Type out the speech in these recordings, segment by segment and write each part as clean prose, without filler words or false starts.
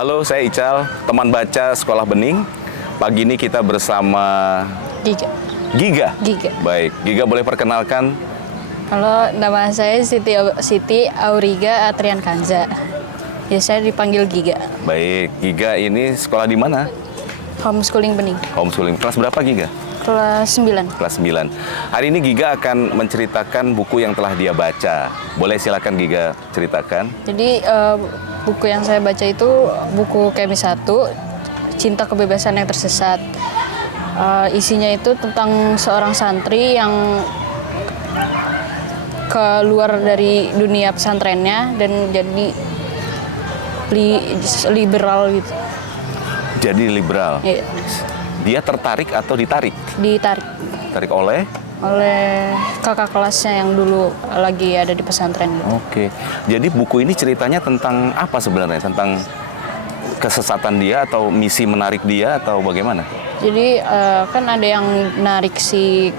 Halo, saya Ical, teman baca Sekolah Bening. Pagi ini kita bersama Giga. Giga. Giga. Baik, Giga boleh perkenalkan? Halo, nama saya Siti Auriga Atrian Kanza. Biasa dipanggil Giga. Baik, Giga ini sekolah di mana? Homeschooling Bening. Homeschooling. Kelas berapa Giga? Kelas 9. Kelas 9. Hari ini Giga akan menceritakan buku yang telah dia baca. Boleh silakan Giga ceritakan. Jadi buku yang saya baca itu buku Kemi 1, Cinta Kebebasan yang Tersesat. Isinya itu tentang seorang santri yang keluar dari dunia pesantrennya dan jadi liberal gitu. Jadi liberal. Iya. Dia tertarik atau ditarik? Ditarik Tarik oleh? kakak kelasnya yang dulu lagi ada di pesantren gitu. Oke. Jadi buku ini ceritanya tentang apa sebenarnya? Tentang kesesatan dia atau misi menarik dia atau bagaimana? Jadi kan ada yang narik si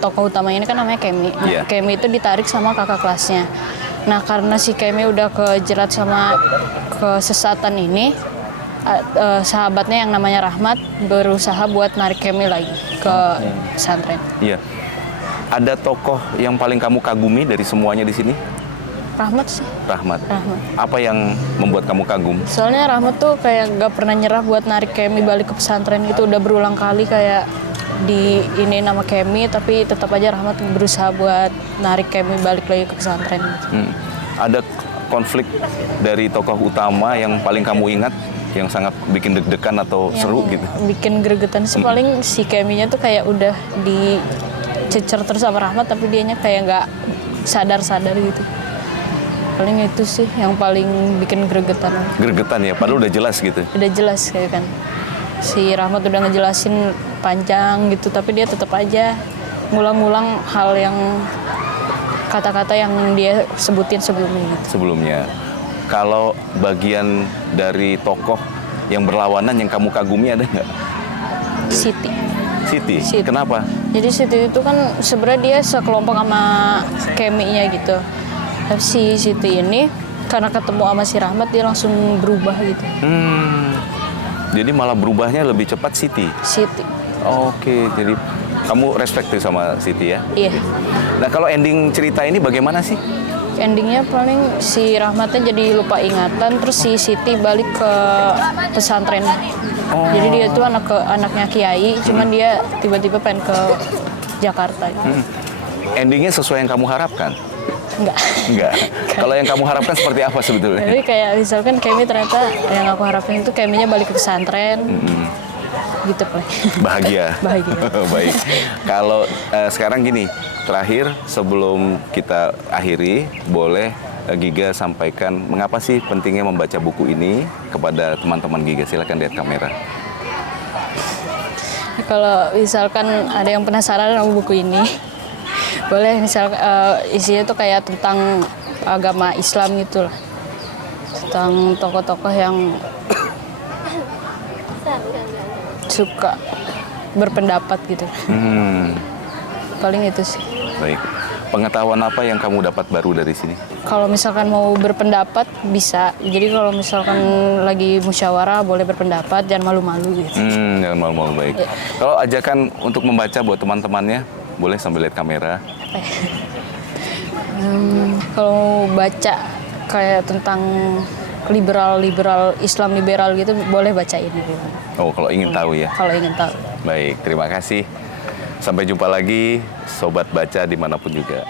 tokoh utamanya ini kan namanya Kemi. Nah, Iya. Kemi itu ditarik sama kakak kelasnya. Nah, karena si Kemi udah kejerat sama kesesatan ini, sahabatnya yang namanya Rahmat berusaha buat narik Kemi lagi ke pesantren. Iya. Ada tokoh yang paling kamu kagumi dari semuanya di sini? Rahmat sih. Rahmat. Rahmat. Apa yang membuat kamu kagum? Soalnya Rahmat tuh kayak gak pernah nyerah buat narik Kemi balik ke pesantren itu, udah berulang kali kayak di ini nama Kemi, tapi tetap aja Rahmat berusaha buat narik Kemi balik lagi ke pesantren. Ada konflik dari tokoh utama yang paling kamu ingat, yang sangat bikin deg-degan atau seru gitu? Bikin gregetan sih paling si Keminya tuh kayak udah dicecer terus sama Rahmat, tapi dianya kayak nggak sadar-sadar gitu. Paling itu sih yang paling bikin gregetan. Gregetan ya, padahal udah jelas gitu. Udah jelas kayak kan. Si Rahmat udah ngejelasin panjang gitu, tapi dia tetap aja ngulang-ngulang hal yang kata-kata yang dia sebutin sebelumnya gitu. Sebelumnya, kalau bagian dari tokoh yang berlawanan yang kamu kagumi ada nggak? Siti. Siti. Siti. Kenapa? Jadi Siti itu kan sebenarnya dia sekelompok sama Kemi-nya gitu. Tapi si Siti ini karena ketemu sama si Rahmat dia langsung berubah gitu. Jadi malah berubahnya lebih cepat Siti. Siti. Oke, jadi kamu respect tuh sama Siti ya? Iya. Nah, kalau ending cerita ini bagaimana sih? Endingnya paling si Rahmatnya jadi lupa ingatan, terus si Siti balik ke pesantren. Jadi dia tuh anaknya Kiai, cuman dia tiba-tiba pengen ke Jakarta. Endingnya sesuai yang kamu harapkan? Enggak. Kalau yang kamu harapkan seperti apa sebetulnya? Jadi kayak misalkan Kemi ternyata yang aku harapin itu Keminya balik ke pesantren. Gitu Play. Bahagia. Bahagia. Baik. Kalau sekarang gini, terakhir sebelum kita akhiri, boleh Giga sampaikan mengapa sih pentingnya membaca buku ini kepada teman-teman Giga. Silakan lihat kamera. Kalau misalkan ada yang penasaran sama buku ini, boleh misalkan isinya tuh kayak tentang agama Islam gitu lah. Tentang tokoh-tokoh yang suka berpendapat gitu. Paling itu sih. Baik. Pengetahuan apa yang kamu dapat baru dari sini? Kalau misalkan mau berpendapat bisa. Jadi kalau misalkan lagi musyawarah boleh berpendapat, jangan malu-malu gitu. Jangan malu-malu, baik. Ya. Kalau ajakan untuk membaca buat teman-temannya, boleh sambil lihat kamera. Kalau baca kayak tentang liberal Islam liberal gitu boleh baca ini. Oh, kalau ingin tahu ya. Kalau ingin tahu. Baik, terima kasih. Sampai jumpa lagi, Sobat Baca dimanapun juga.